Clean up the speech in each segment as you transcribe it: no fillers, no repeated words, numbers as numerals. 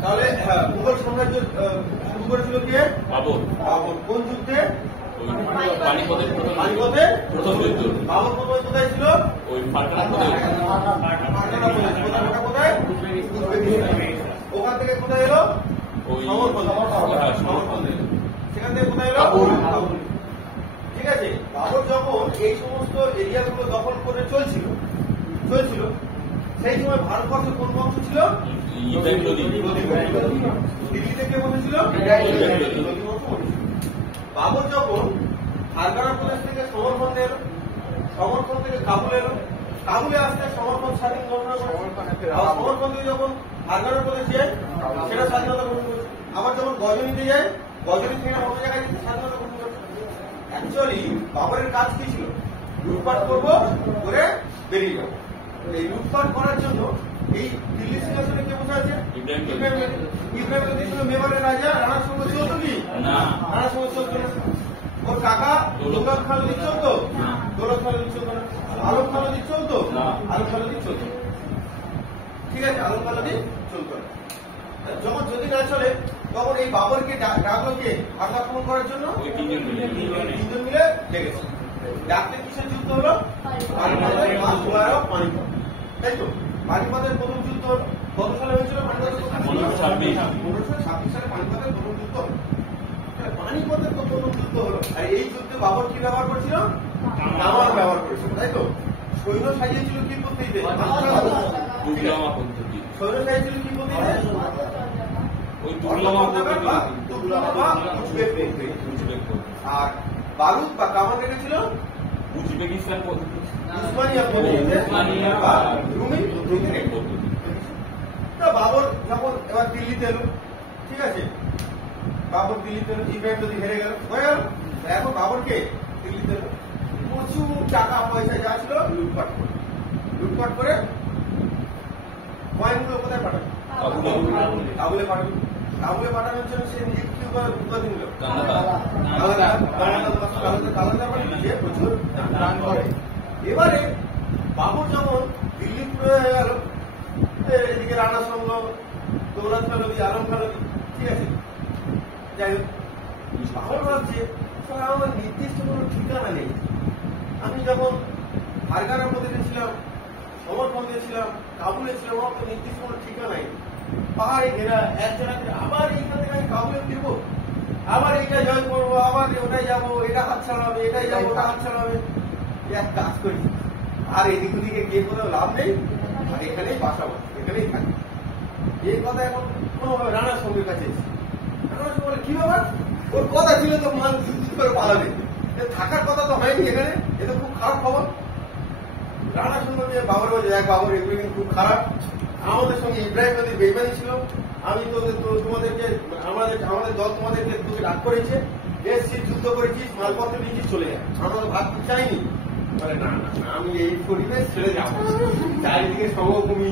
তাহলে মুঘল সাম্রাজ্য শুরু করেছিল কে? বাবর। বাবর কোন যুদ্ধে? পানিপথের প্রথম যুদ্ধ। বাবর প্রথমে কোথায় ছিল? ওই ফারকানা প্রদেশ। কোথায়? ওখান থেকে কোথায় এলো? সমরকন্দে। সেখান থেকে কোথায় এলো? ঠিক আছে। বাবর যখন এই সমস্ত এরিয়াগুলো দখল করে চলছিল সেই সময় ভারতবর্ষের কোন বংশ ছিল? দিল্লি থেকে বলেছিল বাবর যখন ফারগানা প্রদেশ থেকে সমরকন্দে এলো, সমরকন্দ থেকে কাবুল এলো, কাবুলে আসতে সমরকন্দ স্বাধীন ঘোষণা করে, সমরকন্দে যখন ফারগানা প্রদেশে সেটা স্বাধীনতা ঘোষণা করেছে। আবার যখন গজনীতে যায়, গজনী থেকে অন্য জায়গায় স্বাধীনতা ঘোষণা করেছে। অ্যাকচুয়ালি বাবরের কাজ কি ছিল? লুটপাট করবো করে বেরিয়ে যাবো। এই লুটপাট করার জন্য এই দিল্লি সিংহাসনে কে বসে আছে? ইব্রাহিম লোদি ছিল মেবারের রাজা। রানার সঙ্গে চলতো কি? রানার সঙ্গে চলতো না। ওর কাকা দৌলত খান লোদি চলতো? দৌলত খান লোদি চলতো না। আলম খান লোদি চলতো? আলম খান লোদি চলতো। ঠিক আছে, আলম খান লোদি চলতো না। যখন যদি না চলে তখন এই বাবরকে ডাকলো কে আক্রমণ করার জন্য? তিনজন মিলে ডেকেছে। ডাকতে কিসের যুদ্ধ হলো? পানিপথ। তাই তো পানিপথের প্রথম যুদ্ধ হলো কত সালে হয়েছিল? 1526 সালে পানিপথের প্রথম যুদ্ধ হলো। পানিপথের তো প্রথম যুদ্ধ হলো। আর এই যুদ্ধে বাবর কি ব্যবহার করেছিল? কামান ব্যবহার করেছিল। তাই তো সৈন্য সাজিয়েছিল কি পদ্ধতিতে? সৈন্য সাজিয়েছিল কি পদ্ধতিতে? আর বারুদ বা কামান রেখেছিল উজবেকিস্তান পদ্ধতি, উসমানিয়া পদ্ধতিতে বা রুমি পদ্ধতিতে। বাবর যখন এবার দিল্লিতে এলো, ঠিক আছে, বাবর দিল্লিতে এলো, ইব্রাহিম লোদি হেরে গেল, হয়ে গেল। এখন বাবরকে দিল্লিতে এলো, প্রচুর টাকা পয়সা যা ছিল লুটপাট করে কয়েনগুলো কোথায় পাঠাবে? কাবুলে পাঠাবে। কাবুলে পাঠানোর জন্য সে নিজে কি উপাধি নিল? প্রচুর দান করে। এবারে বাবর যখন দিল্লি পুরো হয়ে গেল, এদিকে রানা সঙ্গ, দৌলত খান লোদি, আলম খান লোদি, ঠিক আছে, যাই হোক, বাবর ভাবছে আমার নির্দিষ্ট কোনো ঠিকানা নেই। আমি যখন ফারগানা প্রদেশে ছিলাম, সমরকন্দে ছিলাম, কাবুলে ছিলাম, আমার তো নির্দিষ্ট কোনো ঠিকানা নেই। পাহাড়ে ঘেরা এক জায়গাতে, আবার এইখান থেকে আমি কাবুলে ফিরবো, আবার এটা জয় করবো, আবার ওটাই যাবো, এটা হাত ছাড়াবে, এটাই যাবো, ওটা হাত ছাড়াবে। এক কাজ করি, আর এদিক ওদিকে গিয়ে কোনো লাভ নেই, আর এখানেই বাসাবো, এখানেই থাকি। এই কথা এখন কোনোভাবে রানার সঙ্গের কাছে এসেছি। রানার সঙ্গে বলে কি ব্যাপার? ওর কথা ছিল তো মানুষ করে পালাবে, থাকার কথা তো হয়নি এখানে, এ তো খুব খারাপ খবর। রানার সঙ্গে বাবর বলছে, দেখ বাবর, এগুলো কিন্তু খুব খারাপ। আমাদের সঙ্গে ইব্রাহিম লোদি বেইমানি ছিল, আমি তো তোমাদেরকে আমাদের দল তোমাদেরকে তোকে ডাক করেছে, এসছি, যুদ্ধ করেছিস, মালপত্র নিয়েছিস, চলে যায়, আমরা তো ভাবতে চাইনি। বলে না না, আমি এই পরিবেশ ছেড়ে যাবো, চারিদিকে সমভূমি,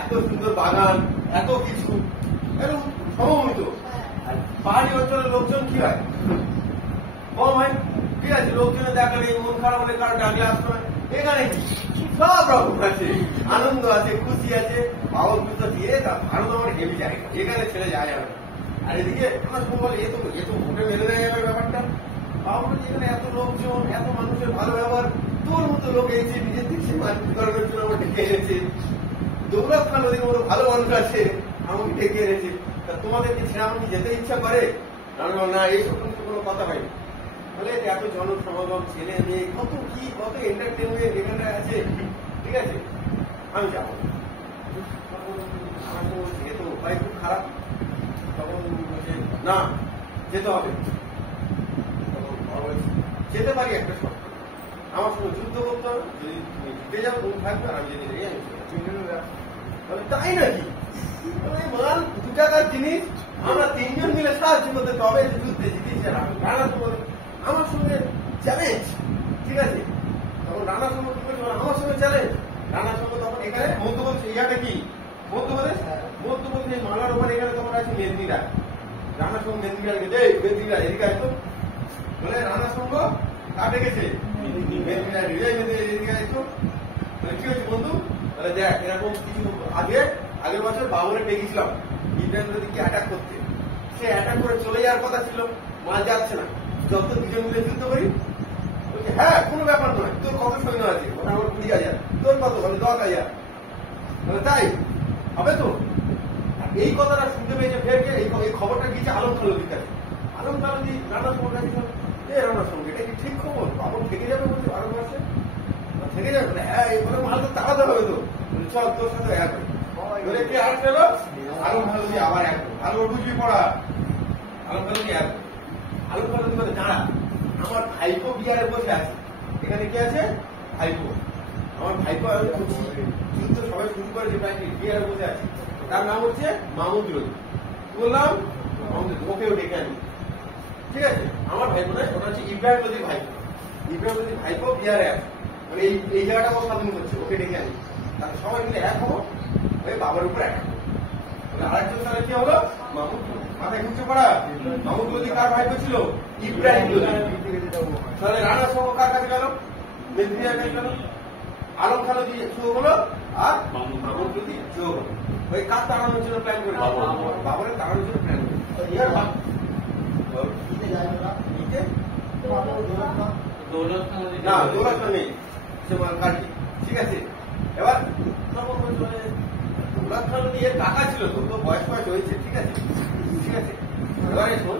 এত সুন্দর বাগান, এত কিছু, একদম সমভূমিত। পাহাড়ি অঞ্চলের লোকজন কি হয়? কম হয়, ঠিক আছে, লোকজনের দেখা নেই, মন খারাপ হলে কারো ডাকলে আসতে হয়। এখানে সব রকম আছে, আনন্দ আছে, খুশি আছে, বাবা বুঝতে দিয়ে ভারত আমার হেভি জায়গা, এখানে ছেড়ে যাওয়া যাবে। আর এদিকে আমার সঙ্গে বলে এ তো ভোটে মেরে দেওয়া যাবে ব্যাপারটা। বাবা বলছে এখানে এত লোকজন, এত মানুষের ভালো ব্যবহার, তোর মতো লোক এসেছে, নিজের দিক থেকে মারপিট করানোর জন্য আমার ডেকে এনেছে। দৌলত খান ওদিকে মতো ভালো মানুষ আছে, আমাকে ডেকে এনেছে। তা তোমাদেরকে ছেড়ে আমাকে যেতে ইচ্ছা করে? না, এইসব কিন্তু কোনো কথা হয়নি। বলে এত জনসমাগম, ছেলে মেয়ে, কত এন্টারটেনমেন্ট এখানে আছে, ঠিক আছে, আমি যাবো। যেহেতু উপায় খুব খারাপ, তখন বলছে না, যেতে হবে। যেতে পারি একটা শর্ত, আমার সঙ্গে যুদ্ধ করতে হবে, যদি তুমি জিতে যাও তুমি থাকবে, আর আমি যদি নেই আমি বলে তাই নাকি? মাল 2 টাকার জিনিস, আমরা 3 জন মিলে সাহায্য করতে, তবে যুদ্ধে জিতেছি। আমি রানা তোমাদের আমার সঙ্গে চ্যালেঞ্জ, ঠিক আছে। তখন রানার সঙ্গে কি বলছে? আমার সঙ্গে চ্যালেঞ্জ। রানার সঙ্গে তখন এখানে মধ্যপ্রদেশ, ইয়াটা কি মধ্যপ্রদেশ, মধ্যপ্রদেশ মালার ওপর এখানে তখন আছে মেদিনীরা। রানার সঙ্গে মেদিনীরা গেছে, মেদিনীরা এদিকে আসতো বলে রানার সঙ্গে কাটে গেছে, মেদিনীরা এদিকে আসতো। কি হয়েছে বন্ধু? বলে দেখ এরকম কিছু আগে আগের বছর বাবরে ডেকেছিলাম ইব্রাহিম লোদিকে অ্যাটাক করতে। সে অ্যাটাক করে চলে যাওয়ার কথা ছিল, মাল যাচ্ছে না। যত দুজন মিলে যুদ্ধ করি, বলছে হ্যাঁ কোনো ব্যাপার নয়, তোর কত সৈন্য আছে? ওটা আমার 20,000। তোর কত? বলে 10,000। তাই হবে তো? এই কথাটা শুনতে পেয়েছে ফেরকে এই খবরটা গিয়েছে আলম খালুদির কাছে। আলম খালুদি রানা সঙ্গে কাছে, রানা সঙ্গে এটা কি ঠিক খবর? বাবর থেকে যাবে বলছে 12 মাসে থেকে যাবে? হ্যাঁ এই বলে মাল তো তাড়াতে হবে তো। চল তোর সাথে এক বলে কে আর ফেলো আলম খালুদি আবার এক ভালো বুঝবি পড়া। আলম খালুদি এক আলম খালুদি বলে দাঁড়া, আমার ভাইপো বিহারে বসে আছে। এখানে কি আছে? ভাইপো। আমার ভাইপো যুদ্ধ সবাই শুরু করেছে প্রায় বিহারে বসে আছে। তার নাম হচ্ছে মাহমুদ রবি। বললাম ওকেও ডেকে আনি। ঠিক আছে, আমার ভাইপো নয়, ওটা হচ্ছে ইব্রাহিম লোদির ভাইপো। ইব্রাহিম লোদির ভাইপো বিহারে আছে, মানে এই জায়গাটা ও স্বাধীন করছে, ওকে ডেকে আনি। তাহলে সবাই মিলে এক হবো, ওই বাবার উপর এক হবো। আরেকজন তাহলে কি হলো? মাহমুদ। মাথায় ঘুরছে পড়া। মাহমুদ লোদি কার ভাইপো ছিল? ইব্রাহিম লোদি। তাহলে রানা সহ কার কাছে গেল? মেদিনীর কাছে গেল। আলম খালুদি যোগ হলো আর মাহমুদ লোদি যোগ হলো। ওই কার তাড়ানোর জন্য প্ল্যান করে? বাবরের তাড়ানোর জন্য প্ল্যান করে। না দৌলত নেই, সে কালকে। ঠিক আছে, এবার দৌলত খালুদি এর কাকা ছিল তো, তো বয়স হয়েছে। ঠিক আছে, ঠিক আছে, এবারে শোন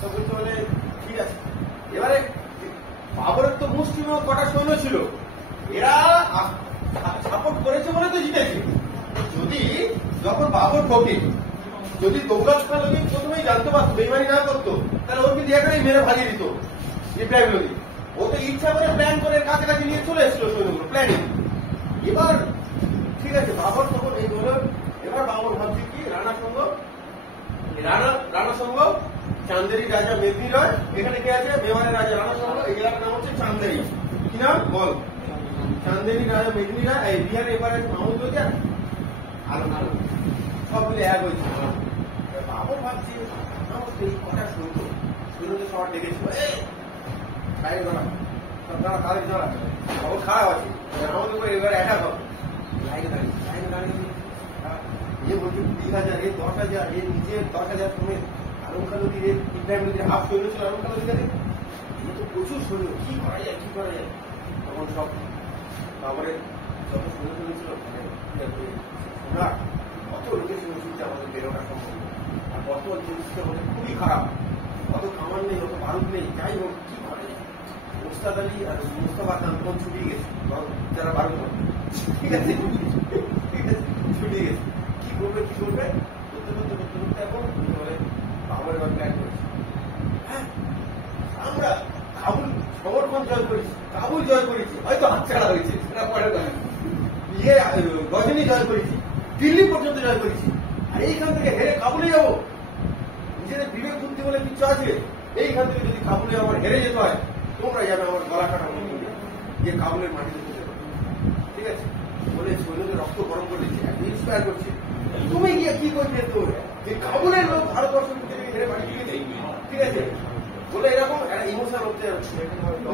তো বলতে বলে ঠিক আছে। এবারে বাবরের তো মুসলিম কটা সৈন্য ছিল, এরা সাপোর্ট করেছে বলে তো জিতেছে। যদি যখন বাবর ঠকে, যদি দৌলত খালুদি প্রথমেই জানতে পারতো, বেইমানি না করতো, তাহলে ওর কিন্তু এখানেই মেরে ভাজিয়ে দিত ইব্রাহিম লোদি। ও তো ইচ্ছা করে প্ল্যান করে কাছাকাছি নিয়ে চলে এসেছিল সৈন্যগুলো, প্ল্যানিং। এবার ঠিক আছে, বাবর তখন এই হলো। এবার বাবর ভাবছে কি রানা সঙ্গ চান্দেরি রাজা মেদিনী রয়। এখানে কে আছে? মেওয়ারের রাজা রানা সঙ্গ। এই জেলার নাম হচ্ছে চান্দেরি। কি নাম বল? চান্দেরি রাজা মেদিনী রায়। এই বিহারে এবারে মাহমুদ লোদি আলম সব মিলে এক হয়েছে। বাবর ভাবছে এই কথা শুনতো, শুনতে সবার ডেকেছিল, বাইরে দাঁড়া, সব দাঁড়া, তাদের দাঁড়া, খবর খারাপ আছে, আমাদের উপর এবার অ্যাটাক হবে। লাইনে দাঁড়িয়ে এ বলছে 20,000, এ 10,000, এর নিচে 10,000 সমেত আলম খালুদির ইব্রাহিম লোদির হাফ সৈন্য ছিল আলম খালুদির কাছে। এ তো প্রচুর সৈন্য, কি করা যায়? তখন সব বাবরের যত সৈন্য ছিল ওরা কত লোকের সঙ্গে শুনছে আমাদের বেরোটা সম্ভব। আর কত জিনিসটা আমাদের খুবই খারাপ, কত খাবার নেই, কত বারুদ নেই। যাই হোক কি করে মোস্তাদ আলী আর মুস্তফা খান তখন ছুটি গেছে, যারা বারুদ হবে। ঠিক আছে, ছুটি গেছে। কি করবে করতে এখন বাবর এবার প্ল্যান করেছে। হ্যাঁ আমরা সমর্পণ জয় করেছি, কাবুল জয় করেছি, হয়তো হাতছাড়া হয়েছে, সেটা পরে গজনী জয় করেছি, দিল্লি পর্যন্ত জয় করেছি। আর এইখান থেকে হেরে কাবুলে যাবো? নিজেদের বিবেক বুদ্ধি বলে কিছু আছে? এইখান থেকে যদি কাবুলে আমার হেরে যেতে হয়, তোমরা যাবে আমার গলা কাটা মন্দির যে কাবুলের মাটিতে যেতে পারো। ঠিক আছে, বলে সৈন্যদের রক্ত গরম করে দিচ্ছে, ইন্সপায়ার করছে। তুমি গিয়ে কি করবে তো যে কাবুলের লোক ভারতবর্ষের মধ্যে হেরে মাটি দিয়ে দেয়? ঠিক আছে, বলে এরকম একটা ইমোশন হতে হচ্ছে।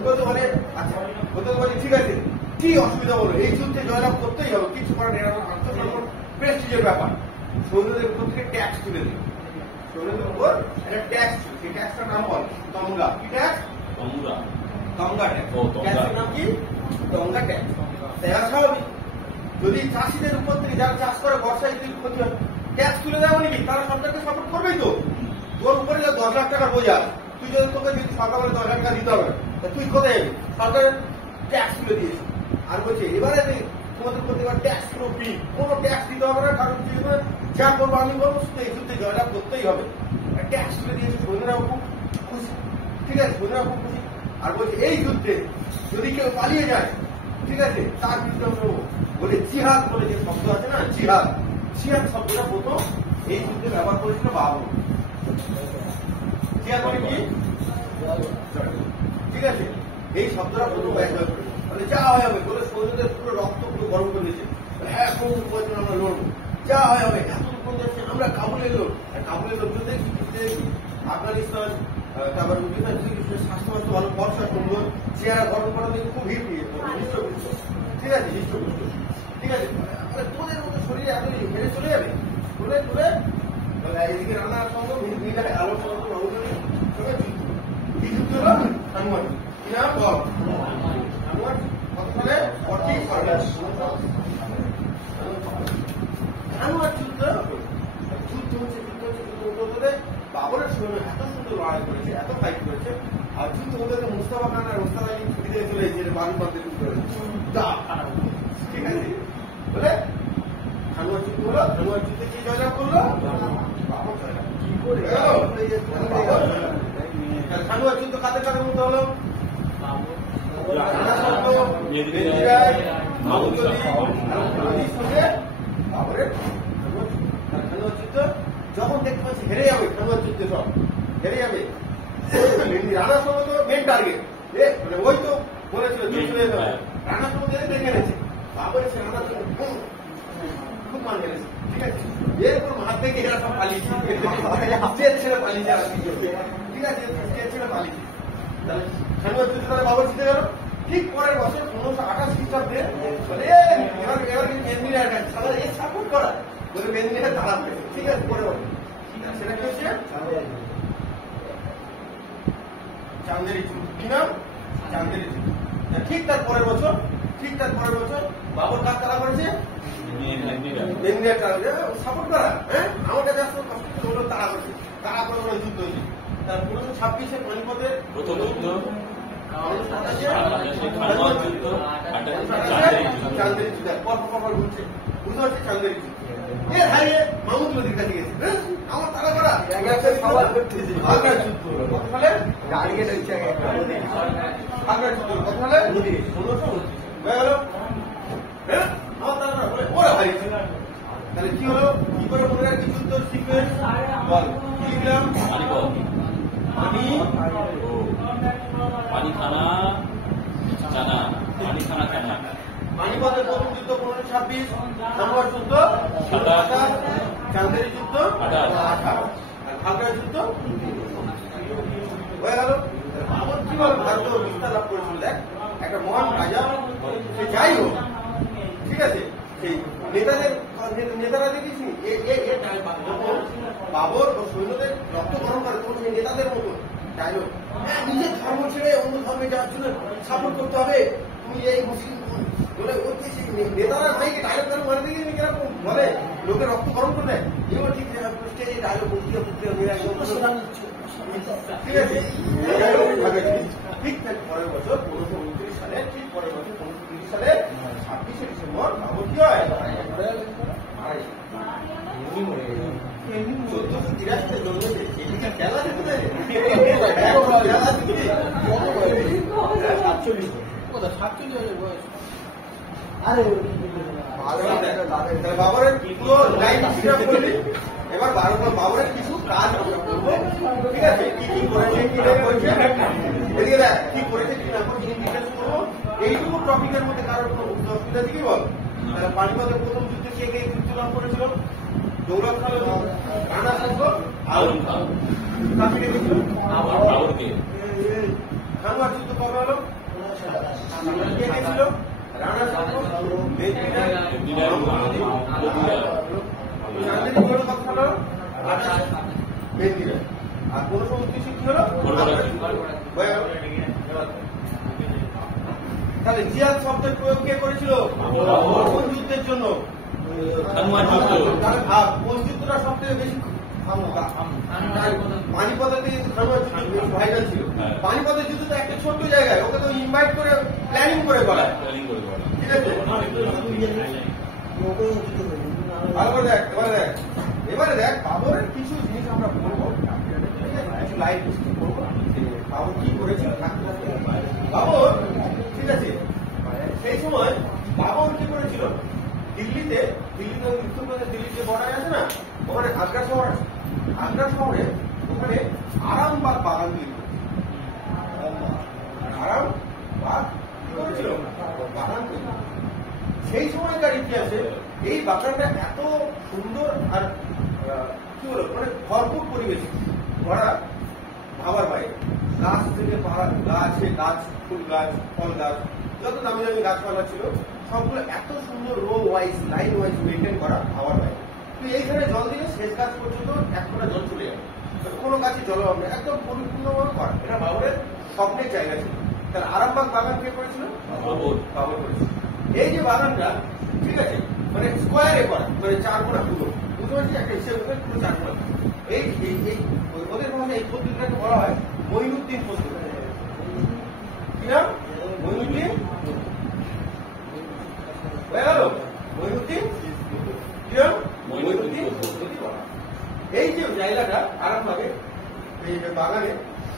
হতে পারে আচ্ছা, হতে পারে ঠিক আছে, কি অসুবিধা হলো? এই যুদ্ধে জয়লাভ করতেই হবে, কিছু করার নেই। আত্মসম্মান প্রেস্টিজের ব্যাপার। সৈন্যদের উপর থেকে ট্যাক্স তুলে দিল। সৈন্যদের উপর একটা ট্যাক্স, সেই ট্যাক্সটার নাম বল তমগা। কি ট্যাক্স? তমগা ট্যাক্স। ট্যাক্সের নাম কি? তমগা ট্যাক্স। এরা স্বাভাবিক, যদি চাষিদের উপর থেকে যারা চাষ করে বর্ষায় যদি ক্ষতি হয়, ট্যাক্স তুলে দেওয়া মানে কি? তারা সরকারকে সাপোর্ট করবেই তো। তোর উপরে 10 লাখ টাকার বোঝা, তুই যদি তোকে যদি সরকার বলে 10 লাখ টাকা দিতে হবে, তুই কোথায় যাবি? সরকারের ট্যাক্স তুলে দিয়েছে। আর বলছে এবারে তোমাদের প্রতি ট্যাক্স ফ্রি, কোনো ট্যাক্স দিতে হবে না, কারণ যা করবো আমি বলবো এই যুদ্ধে জয়লাভ করতেই হবে। ট্যাক্স তুলে দিয়েছে, সৈন্যরাও খুব খুশি। ঠিক আছে, সৈন্যরাও খুব খুশি। আর বলছে এই যুদ্ধে যদি কেউ পালিয়ে যায়, ঠিক আছে, তার বিরুদ্ধে বলে জিহাদ বলে যে শব্দ আছে না, জিহাদ শব্দটা প্রথম এই যুদ্ধে ব্যবহার করেছিল বাবর। জিহাদ মানে কি? ঠিক আছে, এই শব্দটা প্রথম ব্যবহার করেছে। বলে যা হয় হবে, বলে সৈন্যদের পুরো রক্ত পুরো গরম করে দিয়েছে। হ্যাঁ কোন প্রয়োজন আমরা লড়বো, যা হয় হবে। এত উপর যাচ্ছে, আমরা কাবুলের লোক। কাবুলের লোকজন দেখি আফগানিস্তান, তারপর স্বাস্থ্য ভালো, বর্ষা সুন্দর, চেহারা গরম করা দেখে খুব হিট হৃষ্টপুষ্ট। ঠিক আছে, হিষ্টপুষ্ট। ঠিক আছে, তোদের মতো শরীরে এত হেরে চলে যাবে, চলে চলে এদিকে রান্নার সঙ্গে মিলে আলো সঙ্গে কি যুদ্ধ হলো? হানুমান কি নাম বল? হানুমান কত সালে? 40 সালে হানুমান যুদ্ধ হচ্ছে বাবরের সঙ্গে এত সুন্দর লড়াই করেছে, এত ফাইট করেছে। আর যুদ্ধ ওদেরকে মুস্তাফা খান আর ওস্তাদ আলী ছুটি দিয়ে চলে এসেছে বাড়ি বাঁধতে যুদ্ধ করেছে, ঠিক আছে বলে হানুমান যুদ্ধ হলো। হানুমান যুদ্ধে কি জয়লাভ করলো? বাবর জয়লাভ। কি করে হানুমান যুদ্ধ কাদের কাদের মধ্যে হলো? যখন দেখতে পাচ্ছি হেরে যাবে, খানুয়ার যুদ্ধে সব হেরে যাবে, রানার সঙ্গে তো মেন টার্গেট, মানে ওই তো বলেছিল চলে যাবে, রানার সঙ্গে দেখে এনেছে বাবর এসে রানার সঙ্গে খুব মান গেছে, ঠিক আছে। এরপর হাত থেকে এরা সব পালিয়েছে, স্টেজ ছেড়ে পালিয়েছে, ঠিক আছে, স্টেজ ছেড়ে পালিয়েছে। তাহলে খানুয়ার যুদ্ধে তাহলে বাবর জিতে গেল। ঠিক পরের বছর 1528 খ্রিস্টাব্দে এবার মেদিনীরা সাপোর্ট করা বলে মেদিনীরা দাঁড়াবে, ঠিক আছে। পরে সেটা কি হচ্ছে? চান্দেরি যুদ্ধ। কি নাম? চান্দেরি যুদ্ধ। ঠিক তার পরের বছর বাবর কাজ তারা করেছে মেদিনীরা সাপোর্ট করা, হ্যাঁ আমার কাছে আসতে কষ্ট হলো, তারা করেছে, তারা করে যুদ্ধ হয়েছে। তার 1526-এ পানিপথের প্রথম যুদ্ধ, চান্দেরি যুদ্ধ পর ঘুরছে, বুঝতে পারছি চান্দেরি যুদ্ধ। এর হারিয়ে মাহমুদ নদীর কাছে গেছে, আমার তারা করা আগ্রার যুদ্ধ হলো কত সালে? আগ্রার যুদ্ধ হলো কত সালে? 1529 হয়ে গেল, হ্যাঁ আমার তারা করা বলে ওরা হারিয়েছে। তাহলে কি হলো? কি করে মনে রাখি যুদ্ধ সিকুয়েন্স বল? কি লিখলাম? পানিপথের প্রথম যুদ্ধ 1526, খানুয়ার যুদ্ধ 27, চান্দেরি যুদ্ধ 28, আর খাগড়া যুদ্ধ হয়ে গেল। বাবর কিভাবে ভারত বিস্তার লাভ করেছিল? দেখ, একটা মহান রাজা, সে যাই হোক, ঠিক আছে, সেই নেতারা দেখেছি যখন বাবর ও সৈন্যদের রক্ত গরম করে তখন সেই নেতাদের মতো ডায়লগ, নিজের ধর্ম ছেড়ে অন্য ধর্মে যাওয়ার জন্য সাপোর্ট করতে হবে, তুমি এই মুসলিম বলে নেতারা ভাই ডায়লগ মানে দেখি কিরকম বলে, লোকের রক্ত গরম করে দেয়। এবার ঠিক স্টেজে ডায়লগ বলতে ঠিক আছে। ঠিক পরের বছর 1529 সালে, ঠিক পরের বছর 1530 সালে 26শে ডিসেম্বর বাবর কি হয়? 1483-তে জন্মেছে, খেলা দেখতে বাবরের পুরো লাইফ হিসাব করলি। এবার বাবরের কিছু কাজ আমরা করবো, ঠিক আছে, কি কি করেছে কি না করেছে, এদিকে দেখ কি করেছে কি না করেছে ডিটেলস করবো। এইটুকু টপিকের মধ্যে কারোর কোনো অসুবিধা কি বল? পানিপথের প্রথম যুদ্ধে কে কে যুদ্ধ লাভ করেছিল? দৌলত খান, রানা সাহেব, আউল খান। কাকে গেছিল? খানুয়ার যুদ্ধ কবে হলো? কে গেছিল? রানা সাহেব, চান্দেরি যুদ্ধ কত হলো? 28 মেদিনীরা। আর 1529 কি হলো? তাহলে জিয়াদ শব্দের প্রয়োগ কে করেছিল? কোন যুদ্ধের জন্য? কোন যুদ্ধটা সব থেকে বেশি পানিপথের দিকে খানুয়ার যুদ্ধ ভাইরাল ছিল। পানিপথের যুদ্ধ তো একটা ছোট্ট জায়গায়, ওকে তো ইনভাইট করে প্ল্যানিং করে করা, ঠিক আছে। এবারে দেখ বাবরের কিছু জিনিস আমরা বলবো, কিছু লাইট বলবো বাবর কি করেছিল। বাবর, ঠিক আছে, সেই সময় বাবর কি করেছিল? দিল্লিতে উত্তরপ্রদেশ দিল্লির যে বর্ডার আছে না, ওখানে আগ্রা শহর আছে, আগ্রা শহরে ওখানে আরামবাগ বাগান তৈরি করেছিল। আরামবাগ কি করেছিল? বাগান তৈরি। সেই সময়কার ইতিহাসে এই বাগানটা এত সুন্দর আর কি বলো মানে ভরপুর পরিবেশ ভরা, ভাবার বাইরে। গাছ থেকে পাহাড়, গাছে গাছ, ফুল গাছ, ফল গাছ, যত দামি দামি গাছপালা ছিল সবগুলো এত সুন্দর rho wise line wise maintain করা খাওয়ার বাইরে। তুই এইখানে জল দিলে শেষ গাছ পর্যন্ত এক ফোঁটা জল চলে যাবে, কোনো গাছে জল হবে না, একদম পরিপূর্ণভাবে করা। এটা বাবরের স্বপ্নের জায়গা ছিল। তাহলে আরামবাগ বাগান কে করেছিল? বাবর করেছিল। এই যে বাগানটা, ঠিক আছে, মানে স্কোয়ারে করা, মানে 4 কোণা পুরো, বুঝতে পারছি একটা হিসেবে পুরো 4 কোণা। এই ওদের মধ্যে এই পদ্ধতিটাকে বলা হয় মঈনুদ্দিন পদ্ধতি। কি নাম? মঈনুদ্দিন হয়ে গেল। মঈনুদ্দিন কি নাম? মঈনুদ্দিন পদ্ধতি বলা। এই যে জায়গাটা আরামবাগে, এই যে বাগানে,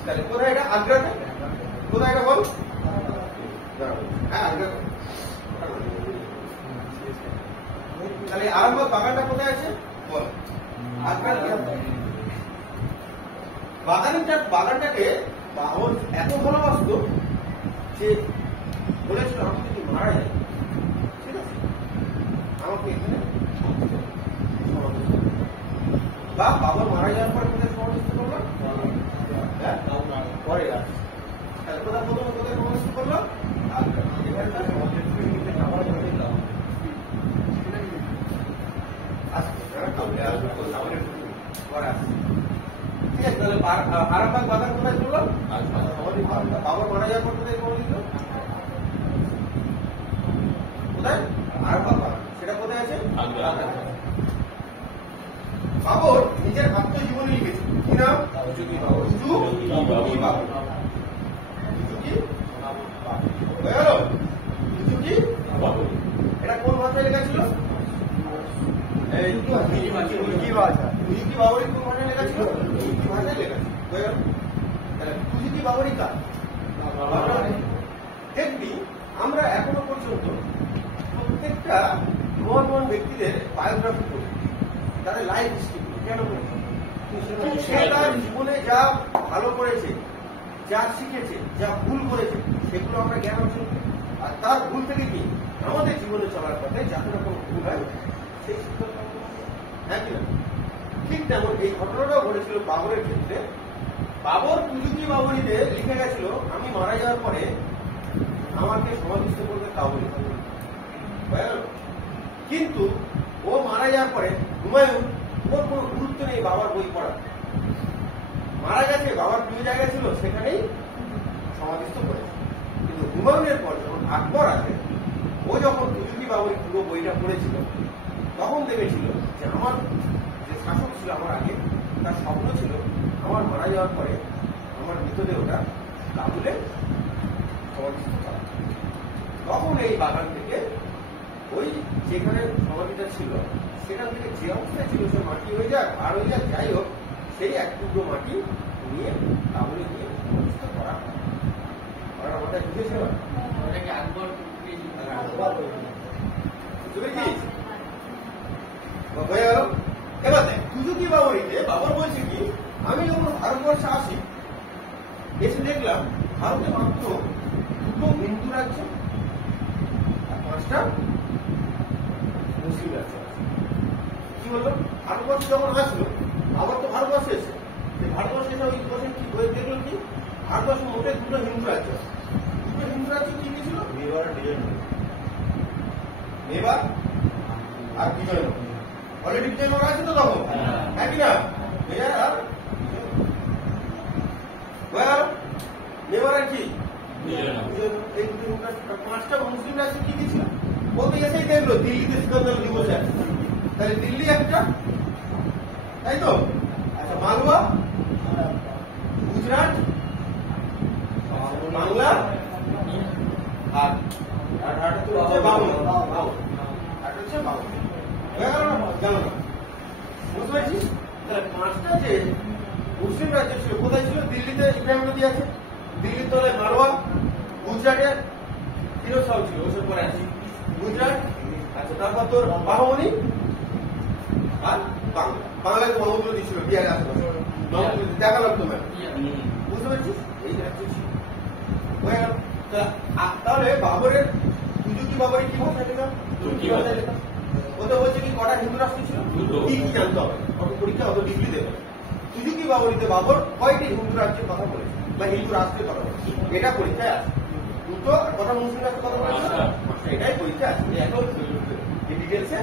তাহলে কোথায় এটা? আগ্রাতে। কোথায় এটা বল? হ্যাঁ, আগ্রাতে। তাহলে আরামবাগ বাগানটা কোথায় আছে বল? আগ্রাতে। বাগানটাকে বাহন এত ভালোবাসতো যে বলেছিল আমি যদি মারা যাই, ঠিক আছে, আমাকে এখানে বা বাবা মারা যাওয়ার পর কোথায় সমাধিস্থ করলাম? পরে আসছে। তাহলে কোথায় কোথায় সমাধিস্থ করলাম? এখানকার পরে আসছে। ঠিক আছে, তাহলে আরামবাগ বাগান কোথায় করলাম? বাবার মারা যাওয়ার পর কোথায় সমাধিস্থ? কোথায়? আরামবাগ বাগান। সেটা কোথায় আছে? বাবর নিজের আত্মজীবনী লিখেছে। কি নাম? এটা কোন ভাষায় লেখা ছিল? বাবরি কোন ভাষায় লেখা ছিল? ভাষায় লেখা ছিল। তুজিকি বাবরি কার? দেখবি আমরা এখনো পর্যন্ত প্রত্যেকটা মহান ব্যক্তিদের বায়োগ্রাফি করি, তাদের লাইফ হিস্ট্রি কেন করি? সে তার জীবনে যা ভালো করেছে, যা শিখেছে, যা ভুল করেছে, সেগুলো আমরা জ্ঞান অর্জন করি। আর তার ভুল থেকে কি আমাদের জীবনে চলার পথে যাতে রকম ভুল হয় সেই শিক্ষা। হ্যাঁ কিনা? ঠিক তেমন এই ঘটনাটাও ঘটেছিল বাবরের ক্ষেত্রে। বাবর তুজুকি বাবরিতে লিখে গেছিল আমি মারা যাওয়ার পরে আমাকে সমাধিস্থ করবে কাবুল। কিন্তু ও মারা যাওয়ার পরে হুমায়ুন, ওর কোনো গুরুত্ব নেই বাবার বই পড়া, মারা গেছে, বাবার প্রিয় জায়গা ছিল, সেখানেই সমাধিস্থ করেছে। কিন্তু হুমায়ুনের পর যখন আকবর আসে, ও যখন তুজুকি বাবরি পুরো বইটা পড়েছিল, তখন দেখেছিল যে আমার যে শাসক ছিল আমার আগে, তার স্বপ্ন ছিল আমার মারা যাওয়ার পরে আমার মৃতদেহটা কাবুলে সমাধিস্থ করা। তখন এই বাগান থেকে ওই যেখানে সমাধিটা ছিল সেখান থেকে যে অবস্থায় ছিল সে মাটি হয়ে যাক আর হয়ে যাক, যাই হোক, সেই এক টুকরো মাটি নিয়ে কাবুলে গিয়ে সমাধিস্থ করা হয়। আমাদের বুঝেছে হয়ে গেল। এবার দেখ তুজুকি বাবরিতে বাবর বলছে কি আমি যখন ভারতবর্ষে আসি, এসে দেখলাম ভারতে মাত্র 2টো হিন্দু রাজ্য আর 5টা মুসলিম রাজ্য আছে। কি বললো? ভারতবর্ষ যখন আসলো, আবার তো ভারতবর্ষে এসে ভারতবর্ষে এসে ওই বছর কি হয়ে দেখলো কি ভারতবর্ষে মোটে 2টো হিন্দু রাজ্য আছে। 2টো হিন্দু রাজ্য কি কি ছিল? মেবার আর বিজয়নগর। অলরেডি বিজয়নগর আছে তো তখন, হ্যাঁ কিনা? আর মেবার আর কি? এই 5টা মুসলিম রাজ্য কি কি ছিল? ও তো এসেই দেখলো দিল্লিতে সিকান্দার দিবস আছে, তাহলে দিল্লি একটা, তাই তো? আচ্ছা, মালওয়া, গুজরাট, বাংলা আর বাবুল। বুঝতে পারছিস? তাহলে 5টা যে মুসলিম রাজ্য ছিল কোথায় ছিল? দিল্লিতে ইব্রাহিম নদী আছে, দিল্লির তলায় মালওয়া, গুজরাটে ফিরোজ শাহ ছিল, ওসব পরে আছে গুজরাট। আচ্ছা, তারপর তোর বাহমনি আর বাংলা। বাংলায় ব্রহ্মপুত্র দিচ্ছিল বিহারের আশেপাশে, দেখা লাগতো ম্যাম। বুঝতে পারছিস? এই রাজ্য ছিল। তাহলে বাবরের তুজুকি বাবরি কি ভাষায় লেখা? তুর্কি ভাষায় লেখা। ওদের বলছে কি কটা হিন্দু রাষ্ট্র ছিল? কি কি জানতে হবে, অত পরীক্ষা অত ডিগ্রি দেবে। তুজুকি বাবরিতে বাবর কয়টি হিন্দু রাজ্যের কথা বলেছে বা হিন্দু রাষ্ট্রের কথা বলেছে, এটা পরীক্ষায় আছে। দুটো কথা মুসলিম একটা কথা বলেছিল, এটাই বইতে আছে এখন ডিটেলসে।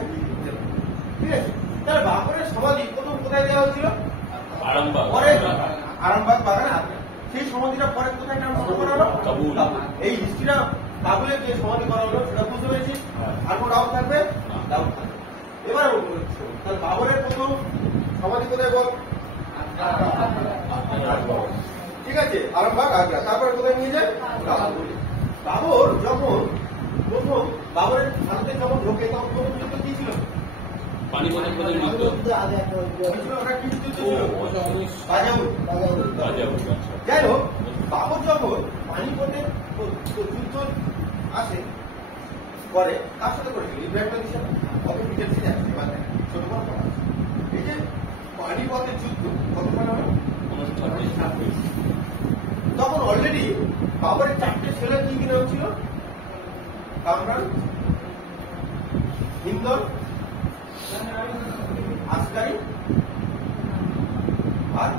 ঠিক আছে, তাহলে বাবরের সমাধি প্রথম কোথায় দেওয়া হয়েছিল? পরে আরামবাগ বাগানে আগে। সেই সমাধিটা পরে কোথায় ট্রান্সফার করা হলো? কাবুল। এই হিস্ট্রিটা কাবুলের যে সমাধি করা হলো সেটা বুঝতে পেরেছি। আর কোনো ডাউট থাকবে? ডাউট থাকবে। এবার তাহলে বাবরের প্রথম সমাধি কোথায় বল? ঠিক আছে, আরামবাগ আগ্রা। তারপরে কোথায় নিয়ে যায়? কাবুল। বাবর যখন প্রথম বাবরের ভারতে যখন ঢোকে তখন প্রথম যুদ্ধ কি ছিল? পানিপথের প্রথম যুদ্ধ। যাই হোক, বাবর যখন পানিপথের যুদ্ধ আসে পরে তার সাথে করেছিল ইব্রাহিমের সাথে কত ডিটেলসে যাচ্ছে ছোট বড় এই যে পানিপথের যুদ্ধ কত করা হয় তখন অলরেডি বাবরের 4টে ছেলে কি কিনা হচ্ছিল? কামরান, হিন্দল, আসকারি আর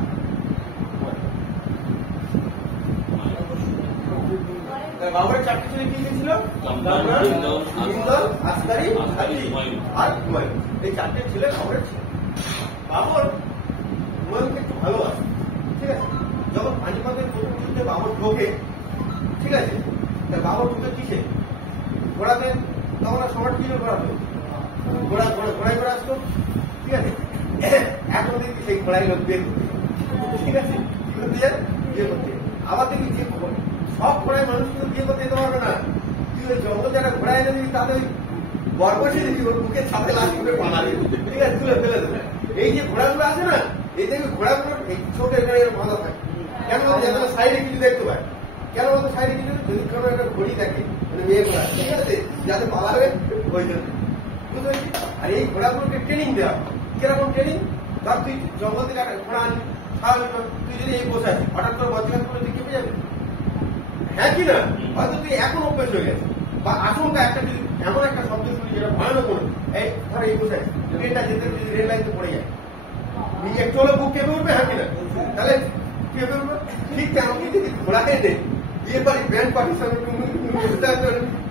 বাবরের 4টে ছেলে কি গেছিল? হিন্দল, আসকারি আর হুমায়ুন। এই 4টে ছেলে বাবরের ছিল। বাবর হুমায়ুনকে একটু ভালোবাসে। ঠিক আছে, যখন পানিপথের প্রথম যুদ্ধে বাবর ঢোকে, ঠিক আছে, বাবর ঢুকে কিসে? ঘোড়াতে। তখন আর সবার কি ঘোড়াতো? ঘোড়ায় করে আসতো। ঠিক আছে, এখন দেখি সেই ঘোড়াই লোক বিয়ে করতে। ঠিক আছে, কি করতে যায়? বিয়ে করতে। আবার দেখি যে সব ঘোড়ায় মানুষ কিন্তু বিয়ে করতে যেতে পারবে না। তুই ওই জঙ্গল যারা ঘোড়া এনে দিবি তাদের বরবসে দিবি, ওর বুকের ছাতে লাশ করে পালাবি। ঠিক আছে, তুলে ফেলে দেবে। এই যে ঘোড়াগুলো আছে না, এই দেখবি ঘোড়াগুলো ছোট এখানে বাঁধা থাকে। কেন যেন সাইডে কিছু দেখতে পায়। কেন বলতো সাইডে কিছু? যদি কোনো একটা ঘড়ি থাকে মানে মেয়ে ঘোড়া, ঠিক আছে, যাতে পালাবে ওই জন্য। বুঝতে পারছি? আর এই ঘোড়াগুলোকে ট্রেনিং দেওয়া। কিরকম ট্রেনিং? ধর তুই জঙ্গল থেকে একটা ঘোড়া আনি, স্বাভাবিক তুই যদি এই বসে আছিস, হঠাৎ করে বজ্রাঘাত করে তুই কেঁপে যাবে। হ্যাঁ কি না? হয়তো তুই এখন অভ্যেস হয়ে গেছে, বা আশঙ্কা একটা যদি এমন একটা শব্দ শুনি যেটা ভয়ানক করে, এই ধর এই বসে আছিস, ট্রেনটা যেতে যদি রেল লাইনে পড়ে যায়, নিজে একটু হলে বুক কেঁপে উঠবে। হ্যাঁ কিনা? তাহলে কেঁপে উঠবে। ঠিক তেমন কি যদি ঘোড়াকে দে বিয়ে বাড়ি ব্যান্ড পার্টির সঙ্গে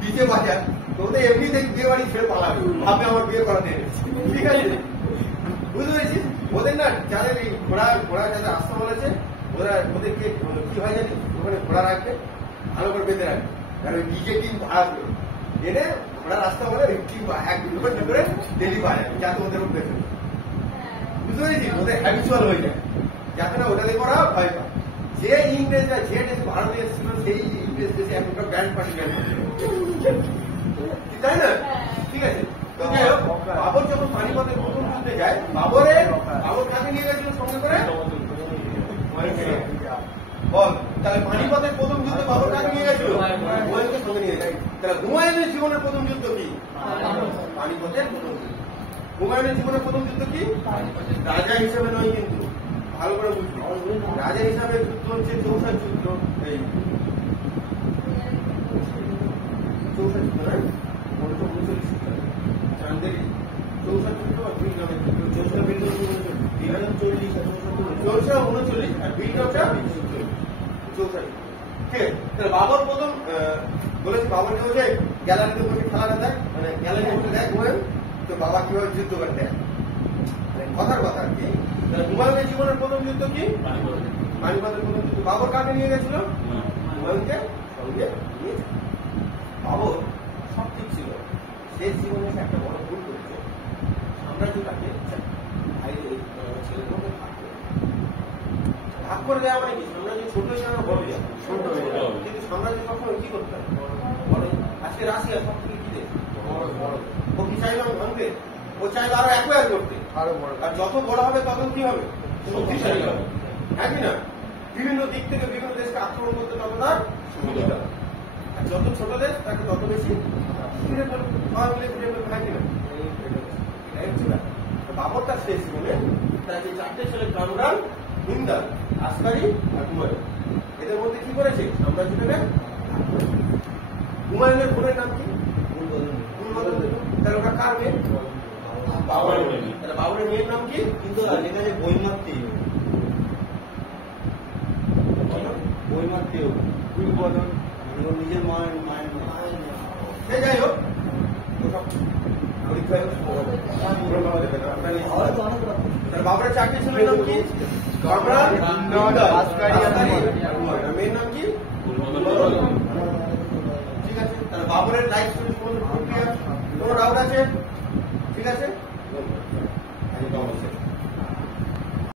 ডিজে বাজার, তো ওদের এমনি দেখ বিয়ে বাড়ি ছেড়ে পালাবে, ভাবে আমার বিয়ে করাতে। ঠিক আছে, বুঝতে পেরেছিস? ওদের না যাদের এই ঘোড়া যাদের আসতে বলেছে, ওরা ওদেরকে কি হয় জানি, ওখানে ঘোড়া রাখবে, ভালো করে বেঁধে রাখবে, আর ওই ডিজে টিম ভাড়া করে এনে ঘোড়া রাস্তা বলে টিম 1-2 ঘন্টা করে ডেলি বাজাবে, যাতে ওদের বেঁধে। বুঝতে পেরেছিস? ওদের হ্যাবিচুয়াল হয়ে যায়, যাতে না ওটাতে করা ভয় পায়। যে ইংরেজরা যে দেশে ভারতে এসেছিল সেই ইংরেজ দেশে এখনকার ব্যান্ড পার্টি তাই না? ঠিক আছে, তো যাই হোক, বাবর যখন পানিপথের প্রথম যুদ্ধে যায়, বাবর কাকে নিয়ে গেছিল সঙ্গে করে? বল, তাহলে পানিপথের প্রথম যুদ্ধে বাবর কাকে নিয়ে গেছিল? হুমায়ুনকে সঙ্গে নিয়ে যায়। তাহলে হুমায়ুনের জীবনের প্রথম যুদ্ধ কি? পানিপথের প্রথম যুদ্ধ। হুমায়ুনের জীবনের প্রথম যুদ্ধ কি? রাজা হিসেবে নয়, কিন্তু ভালো করে বুঝবি, রাজা হিসাবে যুদ্ধ হচ্ছে চৌসার যুদ্ধ। এই চৌসার যুদ্ধ নয়, 1939 চান্দেরি চৌসার যুদ্ধ আর বিল নামের যুদ্ধ। চৌসা বিল 1939 আর বিল নামটা চৌসার। ঠিক আছে, তাহলে বাবর প্রথম বলেছে, বাবরকে বলছে গ্যালারিতে বসে খেলাটা দেখ, মানে গ্যালারিতে বসে দেখ হুমায়ুন তো বাবা কিভাবে যুদ্ধ করতে হয়। কথার কথা আর কি। হুমায়ুনের জীবনের প্রথম যুদ্ধ কি? পানিপথের প্রথম যুদ্ধ। বাবর কাকে নিয়ে গেছিল? হুমায়ুনকে সঙ্গে নিয়ে। বাবর সব ঠিক ছিল, শেষ জীবনে একটা বড় ভুল করেছে। সাম্রাজ্যটাকে ছেলের মধ্যে ভাগ করে দেওয়া মানে কি? সাম্রাজ্য ছোট হয়ে যাবে, বড় হয়ে যাবে, ছোট হয়ে যাবে। কিন্তু সাম্রাজ্য সবসময় কি করতে হবে? বড়। আজকে রাশিয়া সব থেকে কি দেশ? বড়। ও কি চাইবে ভাঙতে? ও চাইবে আরো অ্যাকোয়ার করতে, আরো বড়। আর যত বড় হবে তত কি হবে? শক্তিশালী হবে। হ্যাঁ কি না? বিভিন্ন দিক থেকে বিভিন্ন দেশকে আক্রমণ করতে তত তার সুবিধা। আর যত ছোট দেশ তাকে তত বেশি ফিরে ফেলবে। হ্যাঁ কি না? বাবর তার শেষ জীবনে তার যে 4টে ছেলে কামরান, হিন্দাল, আসকারি আর হুমায়ুন, এদের মধ্যে কি করেছে? সাম্রাজ্যটাকে। হুমায়ুনের বোনের নাম কি? তাহলে ওটা কার মেয়ে? বাবরের মেয়ে। তাহলে বাবরের মেয়ের নাম কি? কিন্তু এখানে বৈমাত্রেয়। নিজের মায়ের সে যাই হোক ওসব পরীক্ষায় তার বাবার চাকরি ছিল নাম কি? কর্পোরাল মেয়ের নাম কি? ঠিক আছে, তার বাবরের লাইফ স্টোরি প্রক্রিয়া কোনো ডাউট আছে? ঠিক আছে,